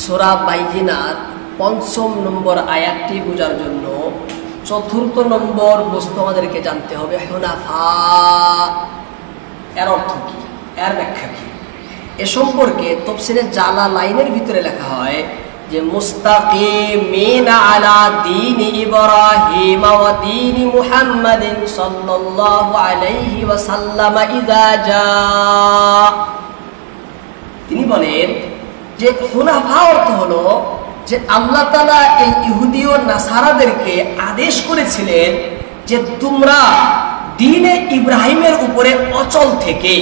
সূরা বাইয়িনার ৫ম নম্বর আয়াতটি বোঝার জন্য ৪র্থ নম্বর বস্তু আমাদেরকে জানতে হবে হুনাফা। এর অর্থ কি, এর ব্যাখ্যা কি? এ সম্পর্কে তাফসীরে জালালাইনের ভিতরে লেখা হয় যে মুস্তাকিমিনা আলা দীন ইব্রাহিম ওয়া দীন মুহাম্মাদিন সাল্লাল্লাহু আলাইহি ওয়াসাল্লাম ইযা জা। তিনি বলেন যে হুনাফা অর্থ হলো যে আল্লাহ তাআলা এই ইহুদি ও নাসারাদেরকে আদেশ করেছিলেন যে তোমরা দ্বীনে ইব্রাহিমের উপরে অচল থেকে,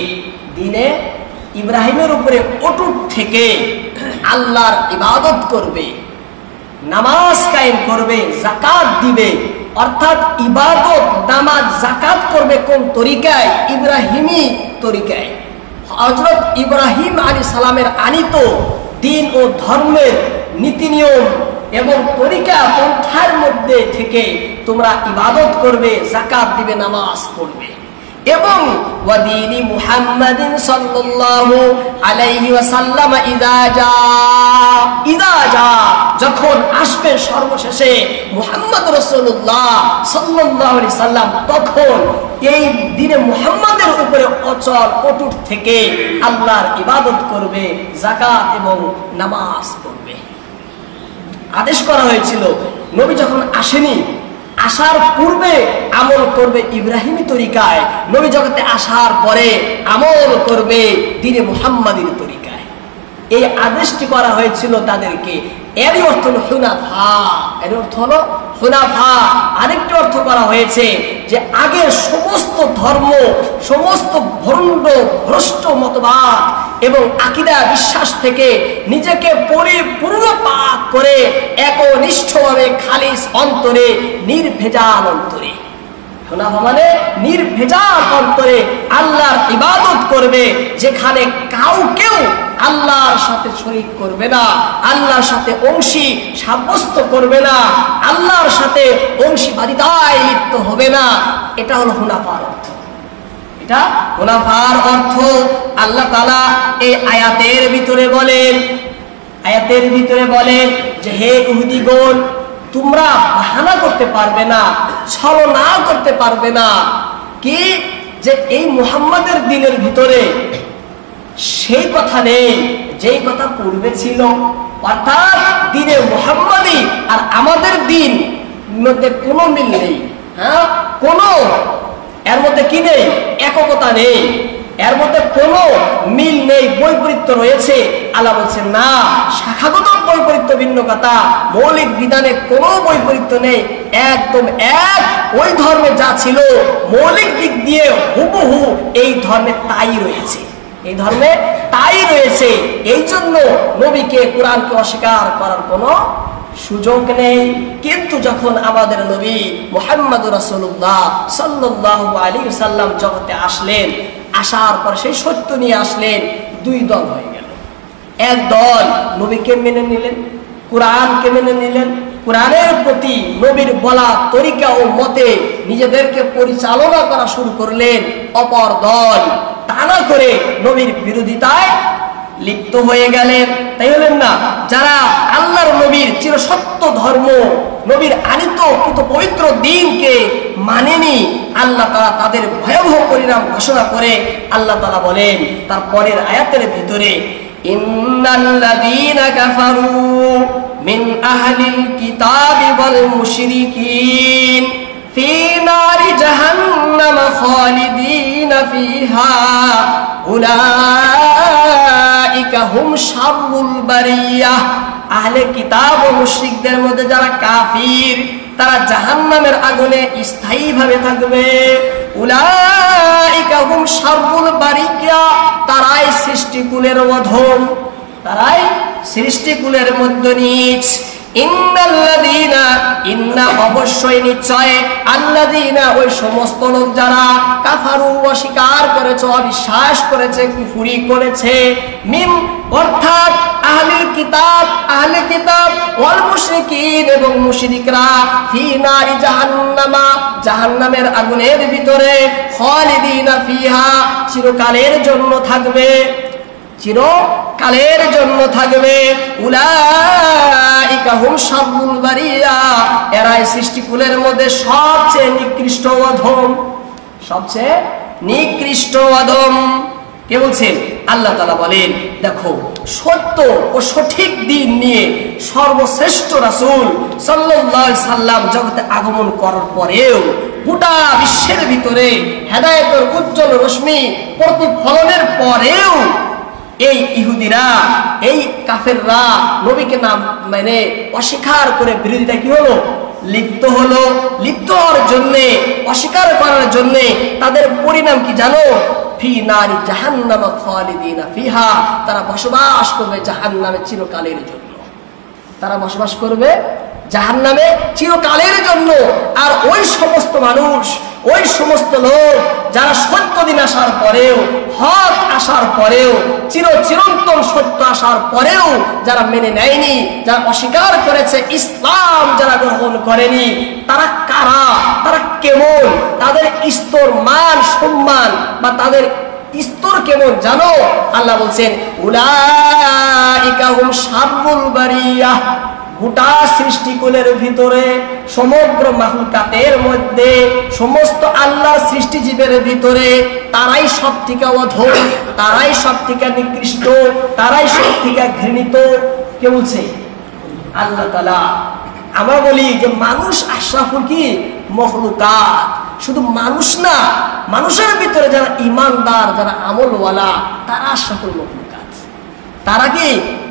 দ্বীনে ইব্রাহিমের উপরে অটুট থেকে আল্লাহর ইবাদত করবে, নামাজ কায়েম করবে, যাকাত দিবে। অর্থাৎ ইবাদত, নামাজ, যাকাত করবে কোন তরিকায়? ইব্রাহিমী তরিকায়। হযরত ইব্রাহিম আলাইহিস সালামের আনিত দ্বীন ও ধর্মের নীতি নিয়ম এবং তরিকা পন্থার মধ্যে থেকে তোমরা ইবাদত করবে, যাকাত দিবে, নামাজ পড়বে। এবং ওয়াদিনি মুহাম্মাদিন সাল্লাল্লাহু আলাইহি ওয়াসাল্লাম ইযা জা, যখন আসবে সর্বশেষে মুহাম্মদ রাসূলুল্লাহ সাল্লাল্লাহু আলাইহি সাল্লাম, তখন এই দ্বীনে মুহাম্মাদের উপরে অচল অটুট থেকে আল্লাহর ইবাদত করবে, যাকাত এবং নামাজ পড়বে। আদেশ করা হয়েছিল নবী যখন আসেনি, আসার পূর্বে আমল করবে ইব্রাহিমী তরিকায়, নবী জগতে আসার পরে আমল করবে দ্বীনে মুহাম্মাদীর তরিকায়। এই আদেশটি করা হয়েছিল তাদেরকে। এর অর্থ হলো হুনাফা, এর অর্থ হলো হুনাফা। আরেকটি অর্থ করা হয়েছে যে আগের সমস্ত ধর্ম, সমস্ত ভণ্ড ভ্রষ্ট মতবাদ এবং আকীদা বিশ্বাস থেকে নিজেকে পরিপূর্ণ পাক করে একনিষ্ঠভাবে খালিস অন্তরে, নির্ভেজাল অন্তরে, হুনাফা মানে নির্ভেজাল অন্তরে আল্লাহর ইবাদত করবে, যেখানে কাউকেও আল্লাহর সাথে শরীক করবে না, আল্লাহর সাথে অংশী সাব্যস্ত করবে না, আল্লাহর সাথে অংশীবাদিতায় লিপ্ত হবে না। এটা হলো হুনাফার অর্থ। এটা হুনাফার অর্থ। আল্লাহ তাআলা এই আয়াতের ভিতরে বলেন যে হে ইহুদিগণ, তোমরা বাহানা করতে পারবে না, ছলনা করতে পারবে না কি যে এই মুহাম্মাদের দ্বীনের ভিতরে সেই কথা নেই যেই কথা পূর্বে ছিল। অর্থাৎ দ্বীনে মুহাম্মাদী আর আমাদের দ্বীন মধ্যে কোনো মিল নেই। হ্যাঁ, কোনো এর মধ্যে কি নেই? একতা নেই, এর মধ্যে কোনো মিল নেই, বৈপরীত্য রয়েছে। আল্লাহ বলছেন না, শাখাগত বৈপরীত্য ভিন্ন কথা, মৌলিক বিধানে কোনো বৈপরীত্য নেই, একদম এক। ওই ধর্মে যা ছিল মৌলিক দিক দিয়ে হুবহু এই ধর্মে তাই রয়েছে, এই ধর্মে তাই রয়েছে। এই জন্য নবীকে, কোরআনকে অস্বীকার করার কোনো সুযোগ নেই। কিন্তু যখন আমাদের নবী মুহাম্মদুর রাসূলুল্লাহ সাল্লাল্লাহু আলাইহি ওয়াসাল্লাম জগতে আসলেন, আসার পর সেই সত্য নিয়ে আসলেন, দুই দল হয়ে গেল। এক দল নবীকে মেনে নিলেন, কোরআনকে মেনে নিলেন, কোরআনের প্রতি নবীর বলা তরিকা ও মতে নিজেদেরকে পরিচালনা করা শুরু করলেন। অপর দল তা না করে নবীর বিরোধিতায় লিপ্ত হয়ে গেলেন। তাই হলেন না? যারা আল্লাহর নবীর চিরসত্য ধর্ম, নবীর আনিত পবিত্র দ্বীনকে মানেনি, আল্লাহ তাআলা তাদের ভয়াবহ পরিণাম ঘোষণা করে আল্লাহ তাআলা বলেন তার পরের আয়াতের ভিতরে, ইন্নাল্লাযীনা কাফারু মিন আহলিল কিতাবি ওয়াল মুশরিকিন ফি নারি জাহান্নাম খালিদিনা ফিহা উলাইকা হুম শাররুল বারিয়াহ। আহলে কিতাব ও মুশরিকদের মধ্যে যারা কাফির, তারা জাহান্নামের আগুনে স্থায়ীভাবে থাকবে। উলাইকা হুম শাররুল বারিয়াহ, তারাই সৃষ্টিকুলের অধম, তারাই সৃষ্টিকুলের মধ্য নীচ। ইন্নাল্লাযীনা, ইন্না অবশ্যই নিশ্চয়, আল্লাযীনা ওই সমস্ত লোক যারা কাফারু অস্বীকার করেছে, অবিশ্বাস করেছে, কুফরি করেছে, মিন অর্থাৎ আহলিল কিতাব, আহলে কিতাব ওয়াল মুশরিকিন এবং মুশরিকরা, ফি নারি জাহান্নামা, জাহান্নামের আগুনের ভিতরে, খালিদিনা ফিহা, চিরকালের জন্য থাকবে, চিরকালের জন্য থাকবে। উলাইকা হুম শাররুল বারিয়া, এরাই সৃষ্টিকুলের মধ্যে সবচেয়ে নিকৃষ্ট অধম, সবচেয়ে নিকৃষ্ট অধম। কে বলছেন? আল্লাহ তাআলা বলেন, দেখো সত্য ও সঠিক দিন নিয়ে সর্বশ্রেষ্ঠ রাসূল সাল্লাল্লাহু আলাইহি সাল্লাম জগতে আগমন করার পরেও গোটা বিশ্বের ভিতরে হেদায়েতের উজ্জ্বল রশ্মি প্রতিফলনের পরেও এই ইহুদিরা, এই কাফেররা নবীকে নাম মানে অস্বীকার করে বিরোধিতা কি হলো? লিপ্ত হলো। লিপ্ত হওয়ার জন্য, অস্বীকার করার জন্য তাদের পরিণাম কি জানো? ফি নারি জাহান্নাম খালিদিনা ফিহা, তারা বসবাস করবে জাহান্নামে চিরকালের জন্য। তারা বসবাস করবে জাহান্নামে চিরকালের জন্য। আর ওই সমস্ত মানুষ, ওই সমস্ত লোক যারা সত্য দিন আসার পরেও, হক আসার পরেও, চিরন্তন সত্য আসার পরেও যারা মেনে নেয়নি, যারা অস্বীকার করেছে, ইসলাম যারা গ্রহণ করেনি, তারা কারা? তারা কেমন? তাদের স্তর, মান, সম্মান বা তাদের স্তর কেমন জানো? আল্লাহ বলছেন উলাইকা হুম শাররুল বারিয়া, গোটা সৃষ্টিকুলের ভিতরে, সমগ্র মাখলুকাতের মধ্যে, সমস্ত আল্লাহর সৃষ্টিজীবের ভিতরে তারাই সব থেকে অধম, তারাই সব থেকে নিকৃষ্ট, তারাই সব থেকে ঘৃণিত। কে বলছে? আল্লাহ তাআলা। আমরা বলি যে মানুষ আশরাফুল কি মখলুকাত। শুধু মানুষ না, মানুষের ভিতরে যারা ইমানদার, যারা আমলওয়ালা, তারা আশরাফুল মখলুকাত। তারা কি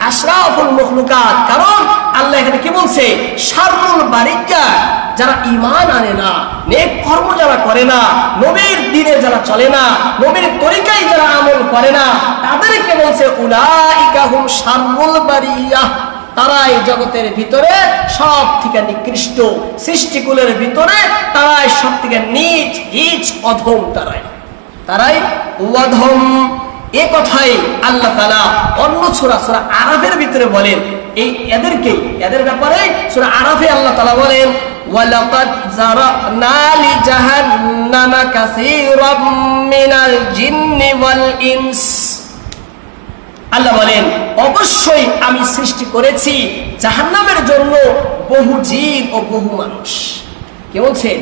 আশরাফুল মখলুকাত। কারণ আল্লাহ এখানে কি বলছে? শাররুল বারিয়া, যারা ঈমান আনে না, নেক কর্ম যারা করে না, নবীর দ্বীনে যারা চলে না, নবীর তরিকায় যারা আমল করে না, তাদেরকে বলছে উলাইকা হুম শাররুল বারিয়া, তারাই জগতের ভিতরে সব থেকে নিকৃষ্ট, সৃষ্টিকুলের ভিতরে তারাই সব থেকে নীচ, হিচ, অধম। তারাই অধম। এ কথাই আল্লাহ তাআলা অন্য সূরা আরাফের ভিতরে বলেন। এই এদের ব্যাপারে সূরা আরাফে আল্লাহ তাআলা বলেন ওয়ালাকাদ যারানা লি জাহান্নামা কাসীরাম মিনাল জিন্নি ওয়াল ইনস। আল্লাহ বলেন অবশ্যই আমি সৃষ্টি করেছি জাহান্নামের জন্য বহু জিন ও বহু মানুষ। কে বলছেন?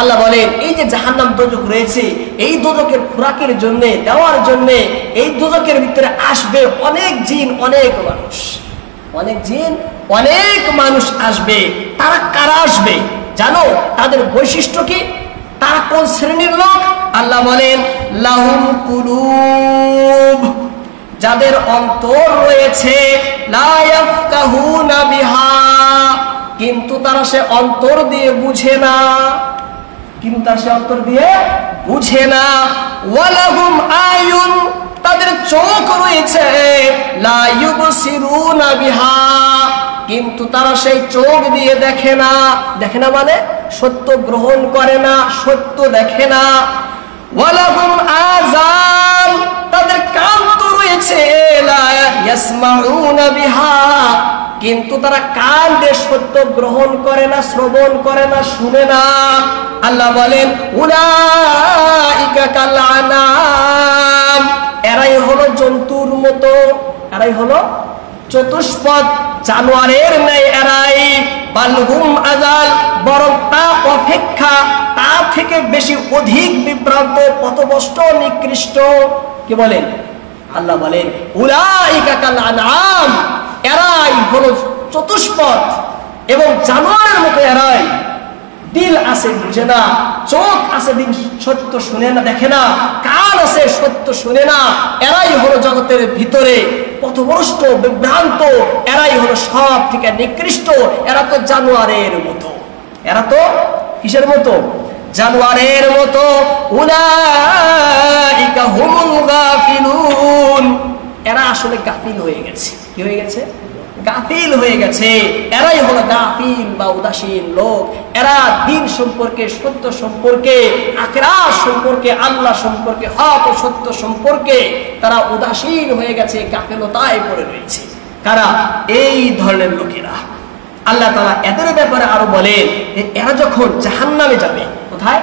আল্লাহ বলেন এই যে জাহান্নাম দোজখ রয়েছে, এই দোজখের খোরাকের জন্য, দেওয়ার জন্য এই দোজখের ভিতরে আসবে অনেক জিন, অনেক মানুষ। অনেক জিন, অনেক মানুষ আসবে। তারা কারা আসবে জানো? তাদের বৈশিষ্ট্য কি? তারা কোন শ্রেণীর লোক? আল্লাহ বলেন লাহুম কুলুব, যাদের অন্তর রয়েছে, লা ইয়াফকাহুনা বিহা, কিন্তু তারা সে অন্তর দিয়ে বুঝে না। কিন্তু তারা সে অন্তর দিয়ে বুঝে না। ওয়ালাহুম আয়ুন, তাদের চোখ রয়েছে, লা ইউবসিরুনা বিহা, কিন্তু তারা সেই চোখ দিয়ে দেখে না। দেখে না মানে সত্য গ্রহণ করে না, সত্য দেখে না। ওয়ালাহুম আযান, তাদের কান তো রয়েছে, লা ইয়াসমাউনা বিহা, কিন্তু তারা কান দিয়ে সত্য গ্রহণ করে না, শ্রবণ করে না, শুনে না। আল্লাহ বলেন উলাইকা কাল আনাম, এরাই হলো জন্তুর মতো, এরাই হলো চতুষ্পদ জানোয়ারের ন্যায় এরাই। বালহুম আযাল, বরং তা অপেক্ষা, তা থেকে বেশি অধিক বিভ্রান্ত, পথভ্রষ্ট, নিকৃষ্ট। কি বলেন? আল্লাহ বলেন উলাইকা কাল আনাম, এরাই হলো চতুষ্পদ এবং জানোয়ারের মতো এরাই। দিল আছে বুঝে না, চোখ আছে দিন সত্য শুনে না, দেখে না, কান আছে সত্য শুনে না। এরাই হলো জগতের ভিতরে পথভ্রষ্ট, বিভ্রান্ত, এরাই হলো সব থেকে নিকৃষ্ট। এরা তো জানোয়ারের মতো। এরা তো কিসের মতো? জানোয়ারের মতো। উলাইকা হুমুল গাফিলুন, এরা আসলে গাফিল হয়ে গেছে। কি হয়ে গেছে? গাফিল হয়ে গেছে। এরাই হলো গাফিল বা উদাসীন লোক। এরা দিন সম্পর্কে, সত্য সম্পর্কে, আখিরাত সম্পর্কে, আল্লাহ সম্পর্কে, হক ও সত্য সম্পর্কে তারা উদাসীন হয়ে গেছে, গাফিলতায় পড়ে রয়েছে। কারা? এই ধরনের লোকেরা। আল্লাহ তাআলা এদের ব্যাপারে আরো বলেন যে এরা যখন জাহান্নামে যাবে, কোথায়?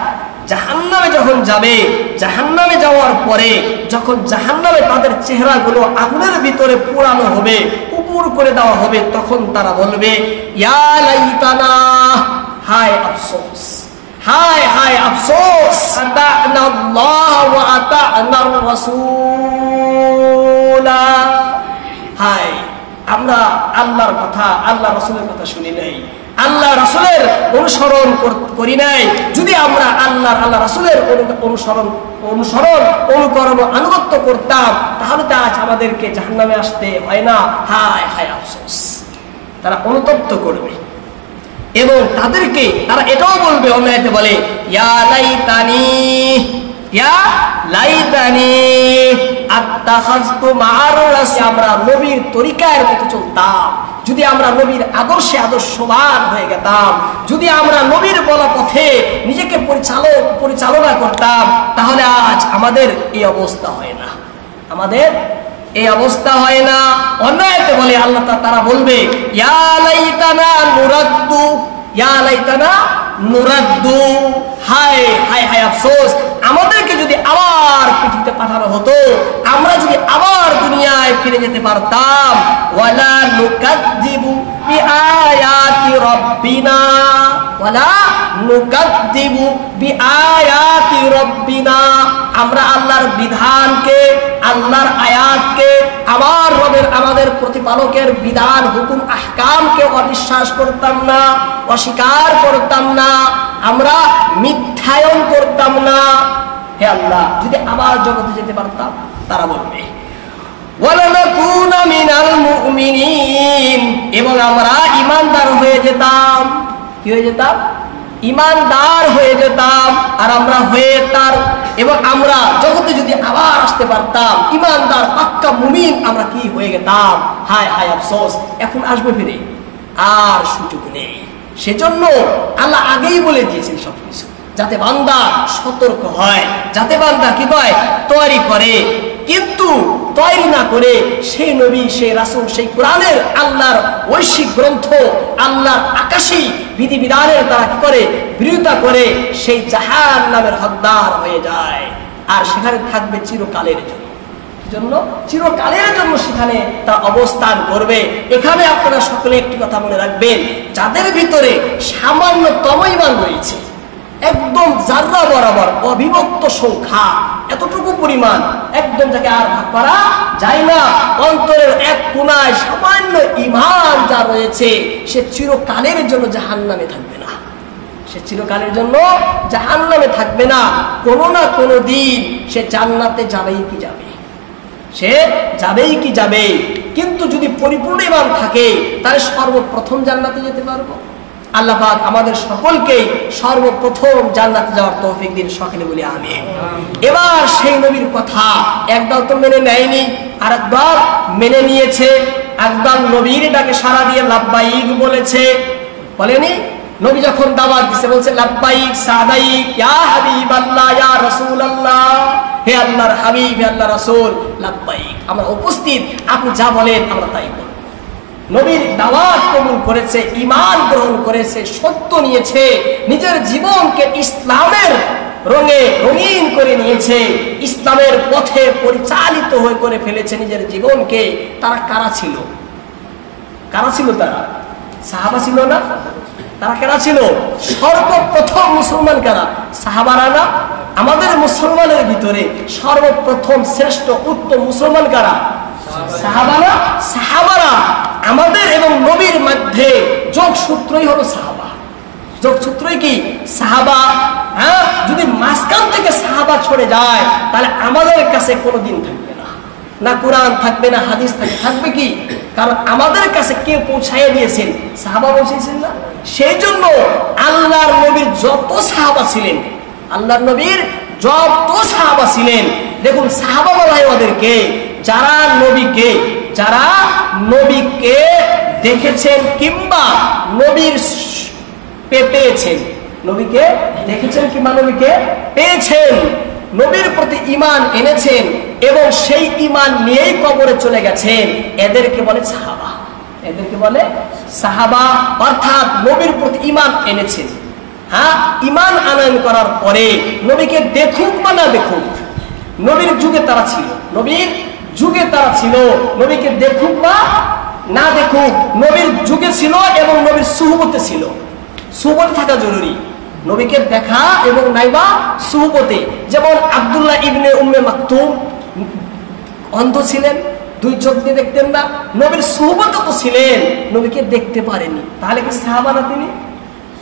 জাহান্নামে যখন যাবে, জাহান্নামে যাওয়ার পরে যখন জাহান্নামে তাদের চেহারাগুলো আগুনের ভিতরে পোড়ানো হবে, উপর করে দেওয়া হবে, তখন তারা বলবে ইয়া লাইতানা, হায় আফসোস, হায় হায় আফসোস, আতা'না আল্লাহ ওয়া আতা'না রাসূলা, হায় আমরা আল্লাহর কথা, আল্লাহ রাসূলের কথা শুনি নাই, আল্লাহ রাসূলের অনুসরণ করি নাই। যদি আমরা আল্লাহ রাসূলের অনুকরণ আনুগত্য করতাম, তাহলে তো আজ আমাদেরকে জাহান্নামে আসতে হয় না। হায় হায় আফসোস, তারা অনুতপ্ত করবে এবং তাদেরকে তারা এটাও বলবে, অন্যায়তে বলে ইয়া লাইতানি, ইয়া লাইতানি আত্তাখাযতু মা'আর রাসূল, আমরা নবীর তরিকার মতো চলতাম, যদি আমরা নবীর আদর্শে আদর্শবান হয়ে যেতাম, যদি আমরা নবীর বলা পথে নিজেকে পরিচালনা করতাম, তাহলে আজ আমাদের এই অবস্থা হয় না, আমাদের এই অবস্থা হয় না। অন্যায়তে বলে আল্লাহ তারা বলবে ইয়া লাইতানা নুরাদ্দু, ইয়া লাইতানা নুরাদ্দু, হায় হায় হায় আফসোস, আমাদেরকে যদি আবার পৃথিবীতে পাঠানো হতো, আমরা যদি আবার দুনিয়ায় ফিরে যেতে পারতাম, ওয়ালা নুকাযযিবু বিআয়াতি রাব্বিনা, ওয়ালা নুকাযযিবু বিআয়াতি রাব্বিনা, আমরা আল্লাহর বিধানকে, আল্লাহর আয়াতকে, আমাদের প্রতিপালকের বিধান হুকুম আহকামকে অবিশ্বাস করতাম না, অস্বীকার করতাম না, আমরা মিথ্যায়ন করতাম না। হে আল্লাহ, যদি আবার জগতে যেতে পারতাম, তারা বলবে ওয়ালানাকুনা মিনাল মুমিনিন, এবং আমরা ঈমানদার হয়ে যেতাম। কি হয়ে যেতাম? ঈমানদার হয়ে যেতাম। আর আমরা হয়ে তার, এবং আমরা জগতে যদি আবার আসতে পারতাম ঈমানদার পাক্কা মুমিন, আমরা কি হয়ে যেতাম। হায় হায় আফসোস, এখন আসবে ফিরে আর সুযোগ নেই। সেজন্য আল্লাহ আগেই বলে দিয়েছেন সবকিছু, যাতে বান্দা সতর্ক হয়, যাতে বান্দা কি হয়, তৈরি করে। কিন্তু তৈরি না করে সেই নবী, সেই রাসূল, সেই কোরআনের আল্লাহর ঐশিক গ্রন্থ, আল্লাহর আকাশী বিধিবিধানের তারা কি করে, বিরোধিতা করে, সেই জাহান্নামের হকদার হয়ে যায়। আর সেখানে থাকবে চিরকালের জন্য, চিরকালের জন্য সেখানে তা অবস্থান করবে। এখানে আপনারা সকলে একটি কথা মনে রাখবেন, যাদের ভিতরে সামান্যতম ঈমান রয়েছে, একদম জাররা বরাবর অবিভক্ত সংখ্যা, এতটুকু পরিমাণ, একদম যাকে আর ভাগ করা যায় না, অন্তরের এক কোণায় সামান্য ঈমান যা রয়েছে, সে চিরকালের জন্য জাহান্নামে থাকবে না, সে চিরকালের জন্য জাহান্নামে থাকবে না। কোনো না কোনো দিন সে জান্নাতে যাবেই কি যাবে, সে যাবেই কি যাবে। কিন্তু যদি পরিপূর্ণ ঈমান থাকে, তাহলে সর্বপ্রথম জান্নাতে যেতে পারবো। আল্লাহ পাক আমাদের সকলকে সর্বপ্রথম জান্নাতে যাওয়ার তৌফিক দিন, সকলে বলি আমিন। এবার সেই নবীর কথা একদল তো মেনে নেয়নি, আর একদল মেনে নিয়েছে। একদল নবীর ডাকে সাড়া দিয়ে লাব্বাইক বলেছে, বলেনি? নবী যখন দাওয়াত দিতে বলছে লাব্বাইক সাদাইক ইয়া হাবিবাল্লাহ ইয়া রাসূলুল্লাহ, হে আল্লাহর হাবিব, হে আল্লাহর রাসূল, লাব্বাইক, আমরা উপস্থিত, আপনি যা বলেন আমরা তাই করব। নবীর দাওয়াত কবুল করেছে, ঈমান গ্রহণ করেছে, সত্য নিয়েছে, নিজের জীবনকে ইসলামের রঙে রঙিন করে নিয়েছে, ইসলামের পথে পরিচালিত হয়ে করে ফেলেছে নিজের জীবনকে। তারা কারা ছিল? কারা ছিল তারা? সাহাবা ছিল না? তারা কারা ছিল? সর্বপ্রথম মুসলমান কারা? সাহাবারা না? আমাদের মুসলমানের ভিতরে সর্বপ্রথম শ্রেষ্ঠ উত্তম মুসলমান কারা? সাহাবারা। সাহাবারা আমাদের এবং নবীর মধ্যে যোগসূত্রই হলো সাহাবা। যোগসূত্রই কি? সাহাবা। হ্যাঁ, যদি মাঝখান থেকে সাহাবা ছড়ে যায়, তাহলে আমাদের কাছে কোনোদিন থাকবে না, না কোরআন থাকবে, না হাদিস থাকবে। থাকবে কি? কারণ আমাদের কাছে কে পৌঁছাইয়ে দিয়েছেন? সাহাবা পৌঁছেছেন না? সেই জন্য আল্লাহর নবীর যত সাহাবা ছিলেন, আল্লাহর নবীর যত সাহাবা ছিলেন, দেখুন সাহাবা বলা হয় ওদেরকে যারা নবীকে দেখেছেন কিংবা নবীর পেয়েছেন। নবীকে দেখেছেন কিংবা নবীকে পেয়েছেন, নবীর প্রতি ঈমান এনেছেন এবং সেই ঈমান নিয়েই কবরে চলে গেছেন, এদেরকে বলে সাহাবা। এদেরকে বলে সাহাবা, অর্থাৎ নবীর প্রতি ঈমান এনেছেন। হ্যাঁ, ঈমান আনয়ন করার পরে নবীকে দেখুক বা না দেখুক, নবীর যুগে তারা ছিল, নবীর যুগে তারা ছিল, নবীকে দেখুক বা না দেখুক, নবীর যুগে ছিল এবং নবীর সুহবতে ছিল। সুহবতে থাকা জরুরি, নবীকে দেখা এবং নাইবা সুহবতে। যেমন আব্দুল্লাহ ইবনে উম্মে মাকতুম অন্ধ ছিলেন, দুই চোখ দিয়ে দেখতেন না, নবীর সুহবতে তো ছিলেন, নবীকে দেখতে পারেনি, তাহলে কি সাহাবা না তিনি?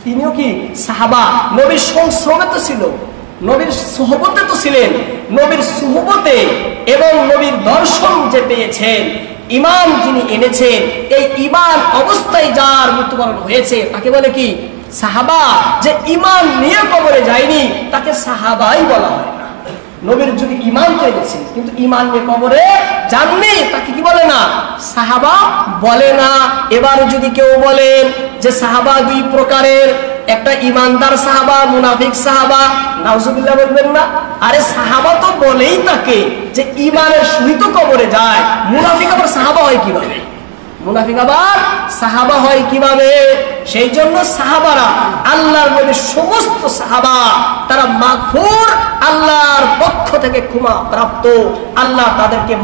তিনিও কি সাহাবা? নবীর সংস্রবে তো ছিল, নবীর সুহবতে তো ছিলেন, নবীর সুহবতে এবং নবীর দর্শন যে পেয়েছেন, ঈমান যিনি এনেছেন, এই ঈমান অবস্থায় যার মৃত্যুবরণ হয়েছে তাকে বলে কি সাহাবা। যে ঈমান নিয়ে কবরে যায়নি তাকে সাহাবাই বলা হয় না। নবীর যুগে ঈমান তো এনেছেন কিন্তু ঈমান নিয়ে কবরে যাননি, তাকে কি বলে না? সাহাবা বলে না। এবার যদি কেউ বলেন যে সাহাবা দুই প্রকারের, একটা ঈমানদার সাহাবা, মুনাফিক সাহাবা, নাউজুবিল্লাহ বলবেন না? আরে সাহাবা তো বলেই তাকে যে ঈমানের সহিত কবরে যায়, মুনাফিক আবার সাহাবা হয় কিভাবে? মুনাফিক আবার সাহাবা হয় কিভাবে? সেই জন্য সাহাবারা, আল্লাহর নবীর সমস্ত সাহাবা, তারা মাগফুর, আল্লাহর পক্ষ থেকে ক্ষমা প্রাপ্ত, আল্লাহ তাদেরকে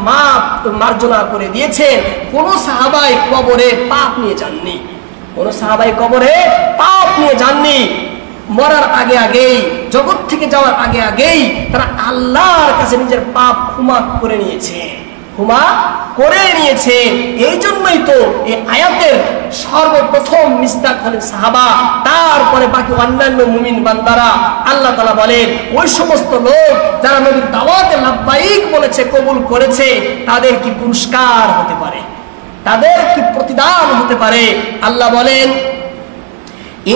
মার্জনা করে দিয়েছেন। কোন সাহাবাই কবরে পাপ নিয়ে যাননি, কোন সাহাবাই কবরে পাপ নিয়ে যাননি। মরার আগে আগেই, জগৎ থেকে যাওয়ার আগে আগেই তারা আল্লাহর কাছে নিজের পাপ ক্ষমা করে নিয়েছে, ক্ষমা করে নিয়েছে। এই জন্যই তো এই আয়াতের সর্বপ্রথম মিস্তাক হলেন সাহাবা, তারপরে বাকি অন্যান্য মুমিন বান্দারা। আল্লাহ তাআলা বলেন ওই সমস্ত লোক যারা নবীর দাওয়াতে লাব্বাইক বলেছে, কবুল করেছে, তাদের কি পুরস্কার হতে পারে, তাদের কি প্রতিদান হতে পারে? আল্লাহ বলেন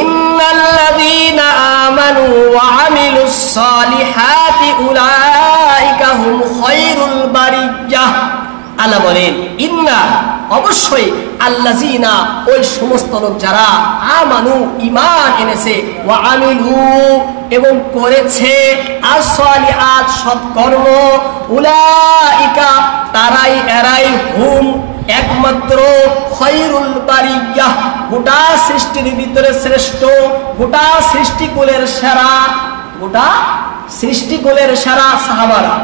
ইন্নাল্লাযীনা আমানু ওয়া আমিলুস সালিহাতি উলাইকা হুম খায়রুল বারিয়াহ। আল্লাহ বলেন ইন্না, অবশ্যই, আল্লাযীনা, ওই সমস্ত লোক যারা আমানু, ঈমান এনেছে, ওয়া আমিলু, এবং করেছে, আস-সালিহাত, সৎকর্ম, উলাইকা, তারাই, এরাই, হুম, একমাত্র, খায়রুল বারিয়াহ, গোটা সৃষ্টির ভিতরে শ্রেষ্ঠ, গোটা সৃষ্টিকুলের সেরা, গোটা সৃষ্টিকুলের সেরা সাহাবারা।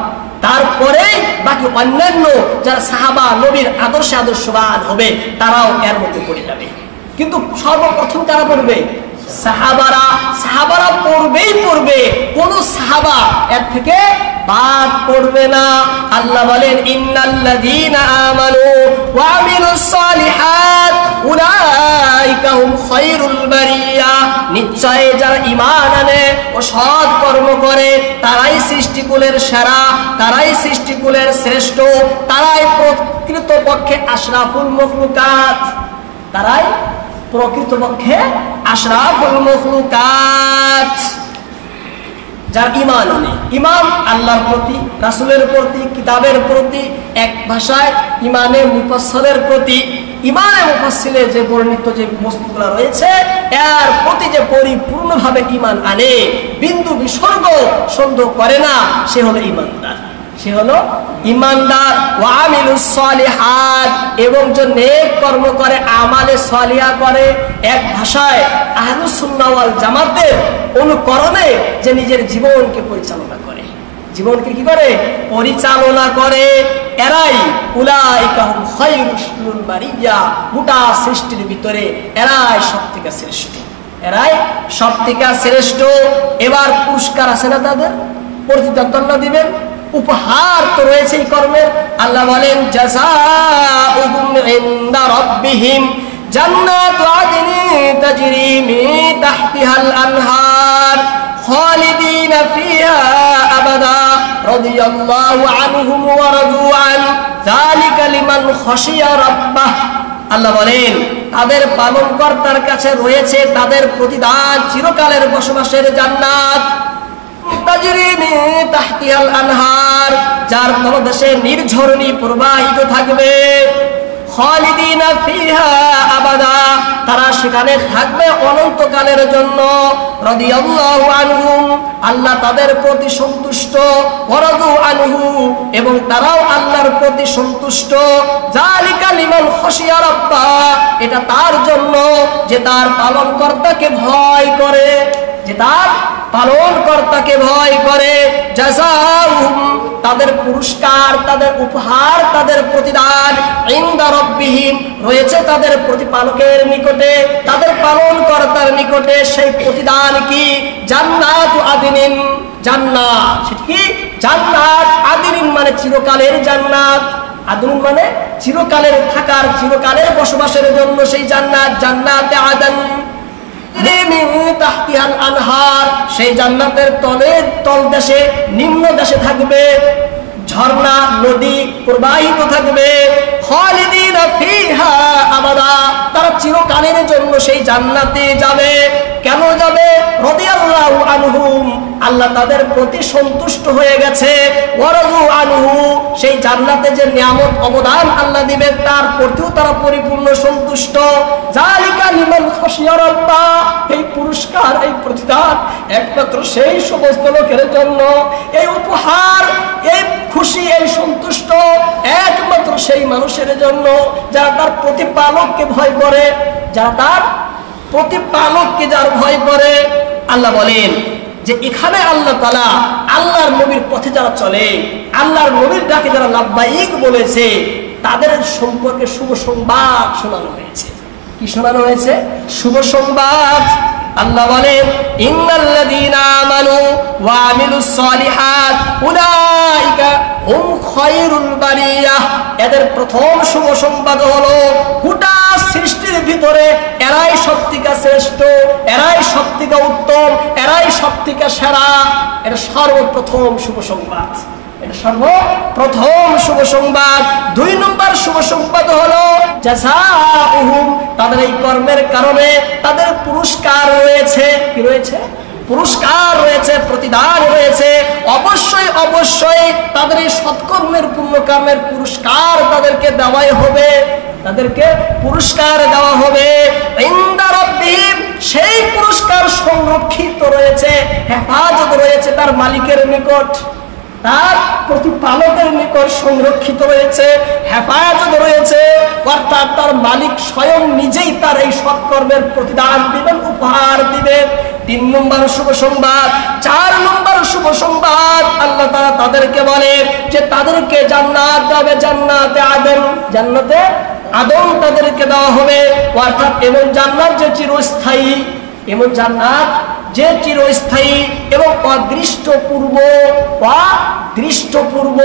তারপরে বাকি অন্যান্য যারা সাহাবা, নবীর আদর্শে আদর্শবান হবে, তারাও এর মধ্যে পড়ে যাবে। কিন্তু সর্বপ্রথম কারা পড়বে? সাহাবারা। সাহাবারা পড়বেই পড়বে, কোন সাহাবা এর থেকে বাদ পড়বে না। আল্লাহ বলেন ইন্নাল্লাযীনা আমানু ওয়া আমিলুস সালিহাত উলাইকা হুম খায়রুল বারিয়া। নিশ্চয় যারা ঈমান আনে ও সৎ কর্ম করে, তারাই সৃষ্টিকুলের সেরা, তারাই সৃষ্টিকুলের শ্রেষ্ঠ, তারাই প্রকৃতপক্ষে আশরাফুল মখলুকাত, তারাই প্রকৃতপক্ষে আশরাফুল মখলুকাত। যার ঈমান আনে, ঈমান আল্লাহর প্রতি, রাসূলের প্রতি, কিতাবের প্রতি, এক ভাষায় ঈমানে মুফাসসিলের প্রতি। ঈমানে মুফাসসিলে যে বর্ণিত যে বস্তুগুলো রয়েছে, এর প্রতি যে পরিপূর্ণভাবে ঈমান আনে, বিন্দু বিসর্গ সন্দেহ করে না, সে হলো ঈমানদার, সে হলো ঈমানদার। ওয়া আমিলুস সালিহাত, এবং যে নেক কর্ম করে, আমালে সালিহা করে, এক ভাষায় আহলুস সুন্নাহ ওয়াল জামাতের অনুকরণে যে নিজের জীবনকে পরিচালনা করে, জীবনকে কি করে? পরিচালনা করে। এরাই উলাইকা হুম খায়রুল বারিয়া, গোটা সৃষ্টির ভিতরে এরাই সবথেকে শ্রেষ্ঠ, এরাই সবথেকে শ্রেষ্ঠ। এবার পুরস্কার আছে না তাদের? প্রতিদান দিবেন, উপহার তো রয়েছে এই কর্মের। আল্লাহ বলেন জাযাউহুম ইনদা রাব্বিহিম জান্নাতু আদনিন তাজরি মিন তাহতিহাল আনহার খালিদিনা ফিহা আবাদা রাদিয়াল্লাহু আনহুম ওয়া রাদু আন যালিকা লিমান খাশিয়া রাব্বাহ। আল্লাহ বলেন তাদের পালনকর্তার কাছে রয়েছে তাদের প্রতিদান, চিরকালের বসবাসের জান্নাত, তাজরি মিন তাহতিহাল আনহার, যার তলদেশে নির্ঝরণী প্রবাহিত থাকবে, খালিদিনা ফিহা আবাদা, তারা সেখানে থাকবে অনন্তকালের জন্য, রাদিয়াল্লাহু আনহুম, আল্লাহ তাদের প্রতি সন্তুষ্ট, ওয়া রাদু আনহু, এবং তারাও আল্লাহর প্রতি সন্তুষ্ট, যালিকা লিমান খাশিয়া রাব্বাহ, এটা তার জন্য যে তার পালনকর্তাকে ভয় করে। যে তার পালনকর্তাকে ভয় করে। জাযাউহুম, তাদের পুরস্কার, তাদের উপহার, তাদের প্রতিদান ইনদা রাব্বিহিম, রয়েছে তাদের প্রতিপালকের নিকটে, তাদের পালনকর্তার নিকটে। সেই প্রতিদান কি? জান্নাতু আদিনিন, জান্নাত। সেটা কি? জান্নাত। আদিনিন মানে চিরকালের জান্নাত, আদিন মানে চিরকালের থাকার, চিরকালের বসবাসের জন্য সেই জান্নাত, জান্নাতে আদন। আনহার, সেই জান্নাতের তলদেশে নিম্ন দেশে থাকবে ঝর্ণা, নদী প্রবাহিত থাকবে। খালিদিনা ফিহা আবাদা, তারা চিরকালের জন্য সেই জান্নাতে যাবে। কেন যাবে? রাদিয়াল্লাহু আনহুম, আল্লাহ তাদের প্রতি সন্তুষ্ট হয়ে গেছে। ওয়ারাজু আনহু, সেই জান্নাতে যে নিয়ামত অবদান আল্লাহ দিবেন তার প্রতিও তারা পরিপূর্ণ সন্তুষ্ট। যালিকা লিমান খাশিয়া রাব্বা, এই পুরস্কার, এই প্রতিদান একমাত্র সেই সমস্ত লোকের জন্য। এই উপহার, এই খুশি, এই সন্তুষ্ট একমাত্র সেই মানুষের জন্য যারা তার প্রতিপালককে ভয় করে, যারা তার প্রতিপালককে যার ভয় করে। আল্লাহ বলেন যে এখানে আল্লাহ তাআলা আল্লাহর নবীর পথে যারা চলে, আল্লাহর নবীর ডাকে যারা লাব্বাইক বলেছে, তাদের সম্পর্কে শুভ সংবাদ শোনানো হয়েছে। কি শোনানো হয়েছে? শুভ সংবাদ। আল্লাহ বলেন ইন্নাল্লাযীনা আমানু ওয়া আমিলুস সালিহাত উলাইকা হুম খায়রুল বারিয়াহ, এদের প্রথম শুভ সংবাদ হলো গোটা সৃষ্টির ভিতরে এরাই সবথেকে শ্রেষ্ঠ, এরাই সবথেকে উত্তম, এরাই সবথেকে সেরা। এটা সর্বপ্রথম শুভ সংবাদ, এটা সর্বপ্রথম শুভ সংবাদ। 2 নম্বর শুভ সংবাদ হলো জাযাউহুম, তাদের এই কর্মের কারণে তাদের পুরস্কার রয়েছে। কি রয়েছে? পুরস্কার রয়েছে, প্রতিদান রয়েছে। অবশ্যই অবশ্যই তাদের এই সৎকর্মের পুণ্যকর্মের পুরস্কার তাদেরকে দেওয়াই হবে, তাদেরকে পুরস্কার দেওয়া হবে। ইনদা রাব্বিহিম, সেই পুরস্কার সংরক্ষিত রয়েছে, হেফাজত রয়েছে তার মালিকের নিকট, তার প্রতিপালকের নিকট সংরক্ষিত রয়েছে, হেফাজত রয়েছে। অর্থাৎ তার মালিক স্বয়ং নিজেই তার এই সৎকর্মের প্রতিদান দিবেন, উপহার দিবেন। 3 নম্বর শুভ সংবাদ। 4 নম্বর শুভ সংবাদ, আল্লাহ তাআলা তাদেরকে বলেন যে তাদেরকে জান্নাত দেবে, জান্নাতে আদন, জান্নাতে আদন তাদেরকে দেওয়া হবে। অর্থাৎ এমন জান্নাত যে চিরস্থায়ী, এমন জান্নাত যে চিরস্থায়ী এবং অদৃষ্টপূর্ব, অদৃষ্টপূর্ব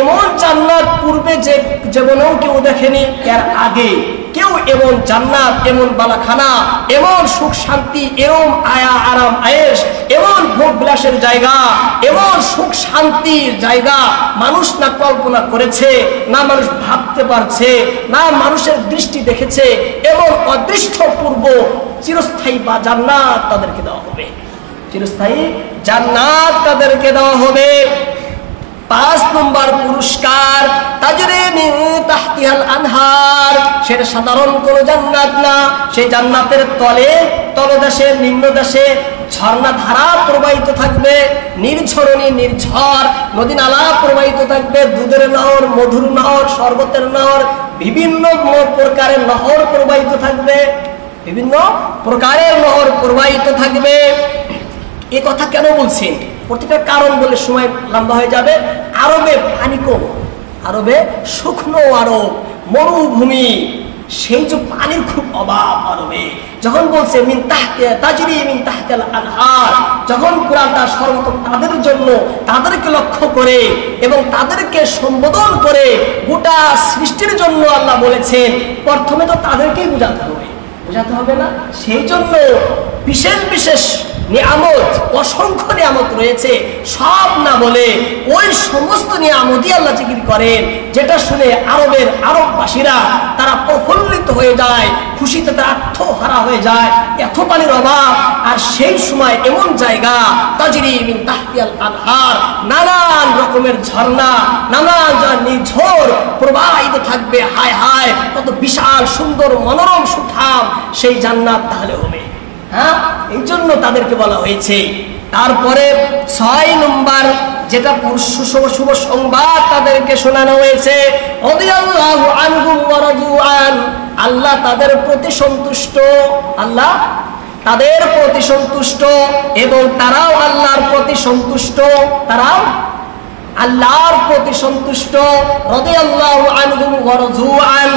এমন জান্নাত পূর্বে যে জীবনেও কেউ দেখেনি, এর আগে কেউ এমন জান্নাত, এমন বালাখানা, এমন সুখ শান্তি, এমন আয়া আরাম আয়েশ, এমন ভোগ বিলাসের জায়গা, এমন সুখ শান্তির জায়গা মানুষ না কল্পনা করেছে, না মানুষ ভাবতে পারছে, না মানুষের দৃষ্টি দেখেছে। এমন অদৃষ্টপূর্ব চিরস্থায়ী বা জান্নাত তাদেরকে দেওয়া হবে, চিরস্থায়ী জান্নাত তাদেরকে দেওয়া হবে। 5 নম্বর পুরস্কার, তাজরি মিন তাহতিহাল আনহার, সেটা সাধারণ কোনো জান্নাত না। সেই জান্নাতের তলদেশে, নিম্নদেশে ঝর্ণা ধারা প্রবাহিত থাকবে, নির্ঝরণী, নির্ঝর নদী নালা প্রবাহিত থাকবে, দুধের নহর, মধুর নহর, শরবতের নহর, বিভিন্ন প্রকারের নহর প্রবাহিত থাকবে, বিভিন্ন প্রকারের নহর প্রবাহিত থাকবে। এই কথা কেন বলছেন? প্রতিটা কারণ বলে সময় লম্বা হয়ে যাবে। আরবে পানি কম, আরবে শুকনো আরব, মরুভূমি, সেই যে পানির খুব অভাব আরবে। যখন বলছে মিন তাহতিহা তাজরি মিন তাহতিহাল আনহার, যখন কুরআনটা সর্বপ্রথম তাদের জন্য, তাদেরকে লক্ষ্য করে এবং তাদেরকে সম্বোধন করে গোটা সৃষ্টির জন্য আল্লাহ বলেছেন, প্রথমে তো তাদেরকেই বোঝাতে হবে, বোঝাতে হবে না? সেই জন্য বিশেষ বিশেষ নিয়ামত, অসংখ্য নিয়ামত রয়েছে, সব না বলে ওই সমস্ত নিয়ামতই আল্লাহ জিকির করেন, যেটা শুনে আরববাসীরা তারা প্রফুল্লিত হয়ে যায়, খুশিতে তারা আত্মহারা হয়ে যায়। এত পানির অভাব, আর সেই সময় এমন জায়গা তাজরি মিন তাহতিহাল আনহার, নানান রকমের ঝর্ণা, নানান নির্ঝর প্রবাহিত থাকবে। হায় হায়, কত বিশাল সুন্দর মনোরম সুঠাম সেই জান্নাত তাহলে হবে। হ্যাঁ, এই জন্য তাদেরকে বলা হয়েছে। তারপরে 6 নম্বর যেটা শুভ সংবাদ তাদেরকে শোনানো হয়েছে, রাদিয়াল্লাহু আনহুম ওয়া রাদু আন, আল্লাহ তাদের প্রতি সন্তুষ্ট, আল্লাহ তাদের প্রতি সন্তুষ্ট এবং তারাও আল্লাহর প্রতি সন্তুষ্ট, তারাও আল্লাহর প্রতি সন্তুষ্ট। রাদিয়াল্লাহু আনহুম ওয়া রাযু আন,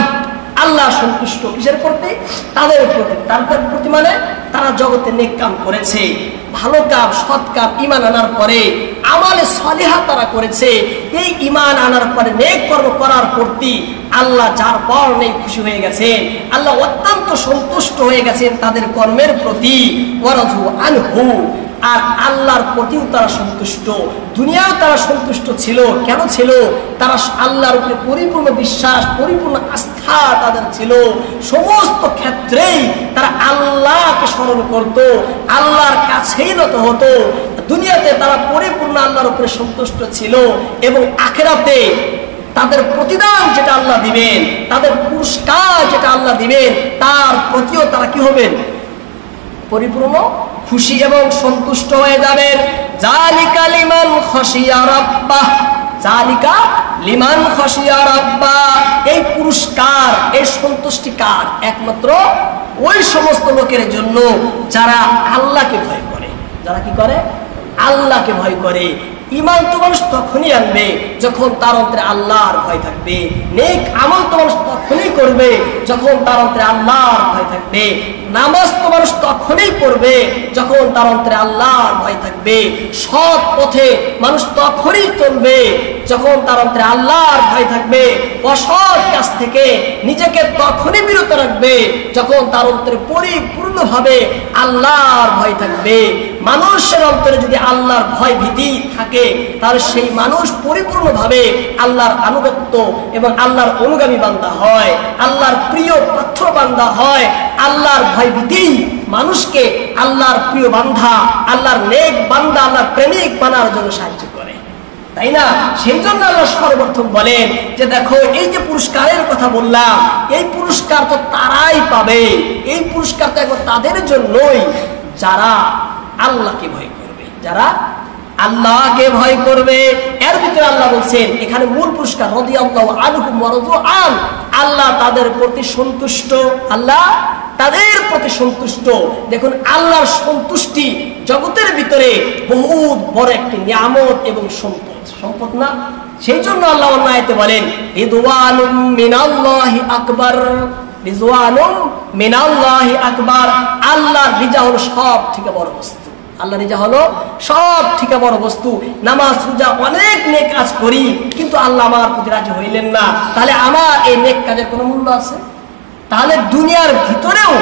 আল্লাহ সন্তুষ্ট কিসের প্রতি? তাদের প্রতি। তাদের প্রতি মানে তারা জগতে নেক কাম করেছে, ভালো কাম, সৎ কাম, ঈমান আনার পরে আমালে সালিহা তারা করেছে। এই ঈমান আনার পরে নেক কর্ম করার প্রতি আল্লাহ যার পর নেই খুশি হয়ে গেছেন, আল্লাহ অত্যন্ত সন্তুষ্ট হয়ে গেছেন তাদের কর্মের প্রতি। ওয়া রাযু আনহু, আর আল্লাহর প্রতিও তারা সন্তুষ্ট। দুনিয়াও তারা সন্তুষ্ট ছিল। কেন ছিল? তারা আল্লাহর উপরে পরিপূর্ণ বিশ্বাস, পরিপূর্ণ আস্থা তাদের ছিল। সমস্ত ক্ষেত্রেই তারা আল্লাহকে স্মরণ করত, আল্লাহর কাছেই নত হতো। দুনিয়াতে তারা পরিপূর্ণ আল্লাহর উপরে সন্তুষ্ট ছিল এবং আখিরাতে তাদের প্রতিদান যেটা আল্লাহ দিবেন, তাদের পুরস্কার যেটা আল্লাহ দিবেন, তার প্রতিও তারা কি হবেন? পরিপূর্ণ খুশি এবং সন্তুষ্ট হয়ে যাবেন। জালিকা লিমান খাশিয়া রাব্বাহ, জালিকা লিমান খাশিয়া রাব্বাহ, এই পুরস্কার, এই সন্তুষ্টি কার? একমাত্র ওই সমস্ত লোকের জন্য যারা আল্লাহকে ভয় করে। যারা কি করে? আল্লাহকে ভয় করে। ঈমান তো মানুষ তখনই আনবে যখন তার অন্তরে আল্লাহর ভয় থাকবে। নেক আমল তো মানুষ তখনই করবে যখন তার অন্তরে আল্লাহর ভয় থাকবে। নামাজ তো মানুষ তখনই পড়বে যখন তার অন্তরে আল্লাহর ভয় থাকবে। সৎ পথে মানুষ তখনই চলবে যখন তার অন্তরে আল্লাহর ভয় থাকবে। অসৎ কাজ থেকে নিজেকে তখনই বিরত রাখবে যখন তার অন্তরে পরিপূর্ণভাবে আল্লাহর ভয় থাকবে। মানুষের অন্তরে যদি আল্লাহর ভয় ভীতি থাকে তাহলে সেই মানুষ পরিপূর্ণভাবে আল্লাহর আনুগত্য এবং আল্লাহর অনুগামী বান্দা হয়, আল্লাহর প্রিয় পাত্র বান্দা হয়। আল্লাহর ভয় ভীতি মানুষকে আল্লাহর প্রিয় বান্দা, আল্লাহর নেক বান্দা, আল্লাহর প্রেমিক বানার জন্য সাহায্য করে, তাই না? সেই জন্য আল্লাহ সর্বপ্রথম বলেন যে দেখো এই যে পুরস্কারের কথা বললাম, এই পুরস্কার তো তারাই পাবে। এই পুরস্কার তো একবার তাদের জন্যই যারা আল্লাহকে ভয় করবে, যারা আল্লাহকে ভয় করবে। এর ভিতরে আল্লাহ বলছেন এখানে মূল পুরস্কার রাদিয়াল্লাহু আনহুম ওয়া রাযু আন, আল্লাহ তাদের প্রতি সন্তুষ্ট, আল্লাহ তাদের প্রতি সন্তুষ্ট। দেখুন আল্লাহর সন্তুষ্টি জগতের ভিতরে বহুত বড় একটি নিয়ামত এবং সম্পদ, সম্পদ না? সেই জন্য আল্লাহ অন্য আয়াতে বলেন রিদওয়ানুম মিনাল্লাহি আকবার, রিদওয়ানুম মিনাল্লাহি আকবার, আল্লাহর রিজা হলো সব থেকে বড় বস্তু। আল্লাহ রিজা হলো সব থেকে বড় বস্তু। নামাজ রোজা অনেক নেক কাজ করি কিন্তু আল্লাহ আমার প্রতি রাজি হইলেন না, তাহলে আমার এই নেক কাজের কোনো মূল্য আছে? তাহলে দুনিয়ার ভিতরেও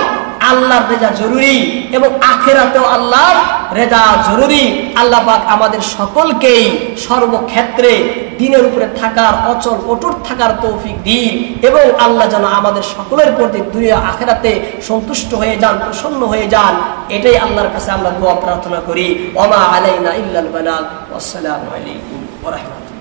আল্লাহর রেজা জরুরি এবং আখিরাতেও আল্লাহর রেজা জরুরি। আল্লাহ পাক আমাদের সকলকেই সর্বক্ষেত্রে দ্বীনের উপরে থাকার, অচল অটুট থাকার তৌফিক দিন এবং আল্লাহ যেন আমাদের সকলের প্রতি দুনিয়া আখিরাতে সন্তুষ্ট হয়ে যান, প্রসন্ন হয়ে যান। এটাই আল্লাহর কাছে আমরা দোয়া প্রার্থনা করি। ওয়া মা আলাইনা ইল্লাল বালাগ। আসসালামু আলাইকুম ওয়া রাহমাতুল্লাহ।